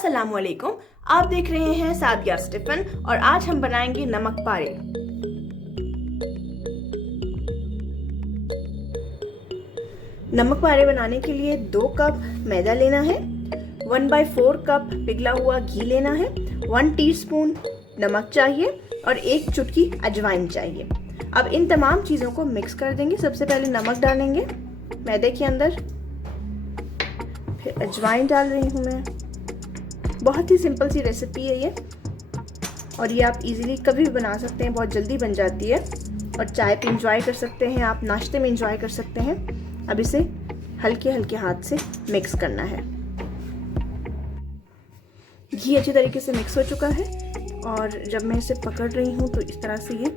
अस्सलामुअलैकुम। आप देख रहे हैं सादिया स्टीफन और आज हम बनाएंगे नमक पारे। नमक पारे बनाने के लिए 2 कप मैदा लेना है, 1/4 कप पिघला हुआ घी लेना है, 1 टीस्पून नमक चाहिए और 1 चुटकी अजवाइन चाहिए। अब इन तमाम चीज़ों को मिक्स कर देंगे। सबसे पहले नमक डालेंगे मैदे के अंदर, फिर अजवाइन डाल रही हूँ मैं। बहुत ही सिंपल सी रेसिपी है ये और ये आप इजीली कभी भी बना सकते हैं, बहुत जल्दी बन जाती है और चाय पे इंजॉय कर सकते हैं, आप नाश्ते में इंजॉय कर सकते हैं। अब इसे हल्के हल्के हाथ से मिक्स करना है। घी अच्छी तरीके से मिक्स हो चुका है और जब मैं इसे पकड़ रही हूँ तो इस तरह से ये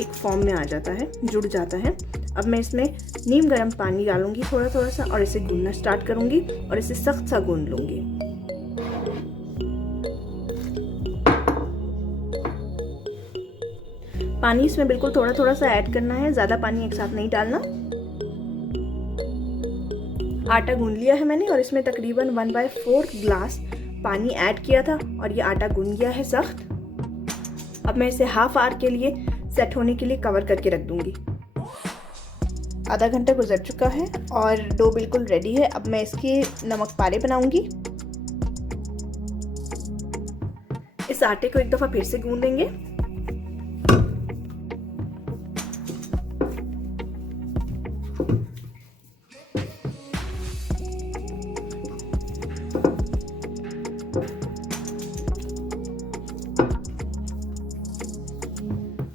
एक फॉर्म में आ जाता है, जुड़ जाता है। अब मैं इसमें नीम गर्म पानी डालूंगी थोड़ा थोड़ा सा और इसे गूंदना स्टार्ट करूंगी और इसे सख्त सा गूंद लूंगी। पानी इसमें बिल्कुल थोड़ा थोड़ा सा ऐड करना है, ज्यादा पानी एक साथ नहीं डालना। आटा गूंद लिया है मैंने और इसमें तकरीबन 1/4 ग्लास पानी ऐड किया था और ये आटा गूंद गया है सख्त। अब मैं इसे हाफ आवर के लिए सेट होने के लिए कवर करके रख दूंगी। आधा घंटा गुजर चुका है और डो बिल्कुल रेडी है। अब मैं इसके नमक पारे बनाऊंगी। इस आटे को एक दफा फिर से गूंद देंगे।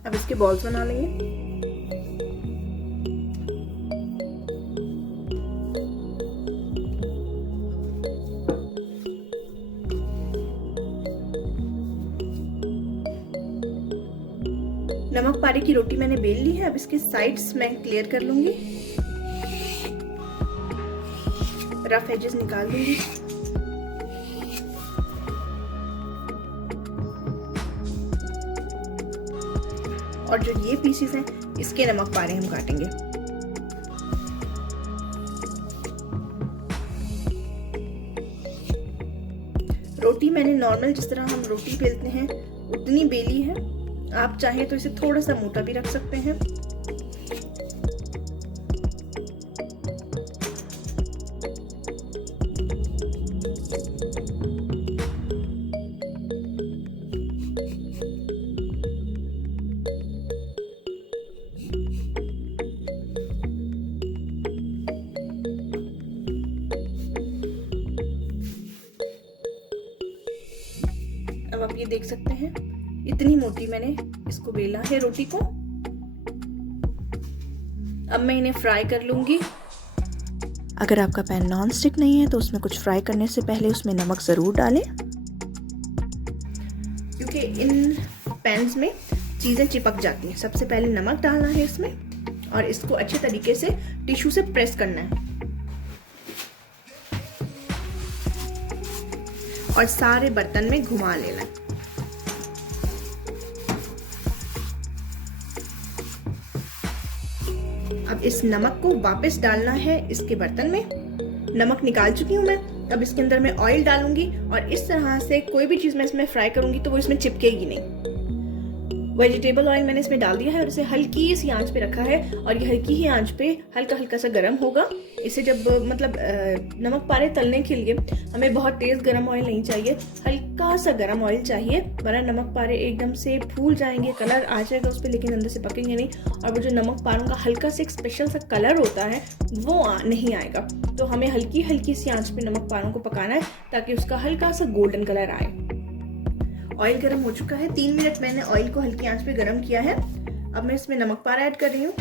अब इसके बॉल्स बना लेंगे। नमक पारे की रोटी मैंने बेल ली है। अब इसके साइड्स मैं क्लियर कर लूंगी, रफ एजेस निकाल दूंगी। और जो ये पीसेस हैं इसके नमक पारे हम काटेंगे। रोटी मैंने नॉर्मल जिस तरह हम रोटी बेलते हैं उतनी बेली है। आप चाहें तो इसे थोड़ा सा मोटा भी रख सकते हैं। अब आप ये देख सकते हैं इतनी मोटी मैंने इसको बेला है रोटी को। अब मैं इन्हें फ्राई कर लूंगी। अगर आपका पैन नॉन स्टिक नहीं है तो उसमें कुछ फ्राई करने से पहले उसमें नमक जरूर डालें, क्योंकि इन पैन्स में चीजें चिपक जाती हैं। सबसे पहले नमक डालना है इसमें और इसको अच्छे तरीके से टिश्यू से प्रेस करना है और सारे बर्तन में घुमा लेना है। अब इस नमक को वापस डालना है इसके बर्तन में। नमक निकाल चुकी हूँ मैं। अब इसके अंदर मैं ऑयल डालूंगी और इस तरह से कोई भी चीज मैं इसमें फ्राई करूंगी तो वो इसमें चिपकेगी नहीं। वेजिटेबल ऑयल मैंने इसमें डाल दिया है और इसे हल्की सी आंच पे रखा है और ये हल्की ही आंच पे हल्का हल्का सा गर्म होगा। इसे जब नमक पारे तलने के लिए हमें बहुत तेज गर्म ऑयल नहीं चाहिए, हल्का सा गर्म ऑयल चाहिए, वरना नमक पारे एकदम से फूल जाएंगे, कलर आ जाएगा उस पर लेकिन अंदर से पकेंगे नहीं और वो जो नमक पारों का हल्का से एक स्पेशल सा कलर होता है वो नहीं आएगा। तो हमें हल्की हल्की सी आंच पे नमक पारों को पकाना है ताकि उसका हल्का सा गोल्डन कलर आए। ऑयल गर्म हो चुका है। 3 मिनट मैंने ऑयल को हल्की आंच पे गर्म किया है। अब मैं इसमें नमक पारा ऐड कर रही हूँ।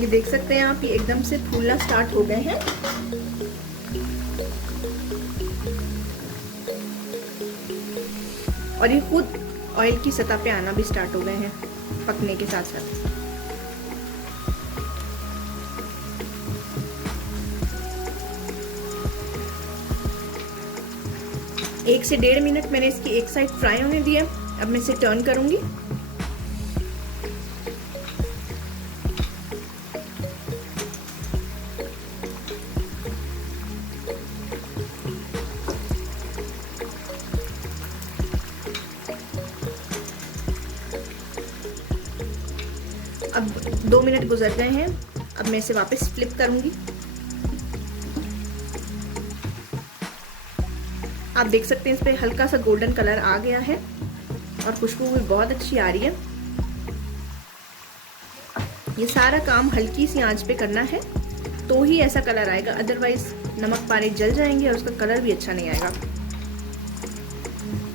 ये देख सकते हैं आप, ये एकदम से फूलना स्टार्ट हो गए हैं। और ये खुद ऑयल की सतह पे आना भी स्टार्ट हो गए हैं पकने के साथ साथ। 1 से 1.5 मिनट मैंने इसकी एक साइड फ्राई होने दिया। अब मैं इसे टर्न करूंगी। अब 2 मिनट गुजर गए हैं। अब मैं इसे वापस फ्लिप करूंगी। आप देख सकते हैं इस पे हल्का सा गोल्डन कलर आ गया है और खुशबू भी बहुत अच्छी आ रही है। ये सारा काम हल्की सी आंच पे करना है तो ही ऐसा कलर आएगा, अदरवाइज नमक पारे जल जाएंगे और उसका कलर भी अच्छा नहीं आएगा।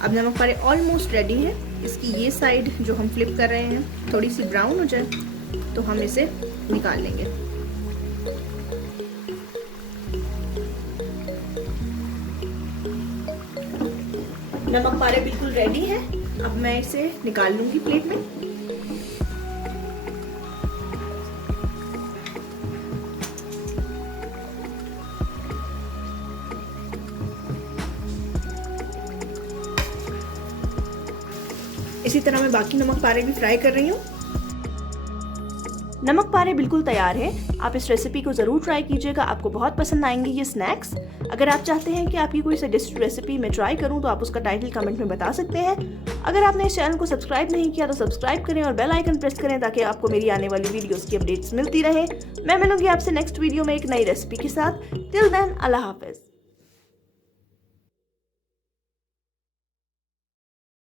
अब नमक पारे ऑलमोस्ट रेडी है। इसकी ये साइड जो हम फ्लिप कर रहे हैं थोड़ी सी ब्राउन हो जाए तो हम इसे निकाल लेंगे। नमक पारे बिल्कुल रेडी है। अब मैं इसे निकाल लूंगी प्लेट में। इसी तरह मैं बाकी नमक पारे भी फ्राई कर रही हूँ। नमक पारे बिल्कुल तैयार है। आप इस रेसिपी को ज़रूर ट्राई कीजिएगा, आपको बहुत पसंद आएंगे ये स्नैक्स। अगर आप चाहते हैं कि आपकी कोई सजेस्टेड रेसिपी मैं ट्राई करूं तो आप उसका टाइटल कमेंट में बता सकते हैं। अगर आपने इस चैनल को सब्सक्राइब नहीं किया तो सब्सक्राइब करें और बेल आइकन प्रेस करें ताकि आपको मेरी आने वाली वीडियोस की अपडेट्स मिलती रहे। मैं मिलूंगी आपसे नेक्स्ट वीडियो में एक नई रेसिपी के साथ। टिल देन, अल्लाह हाफिज।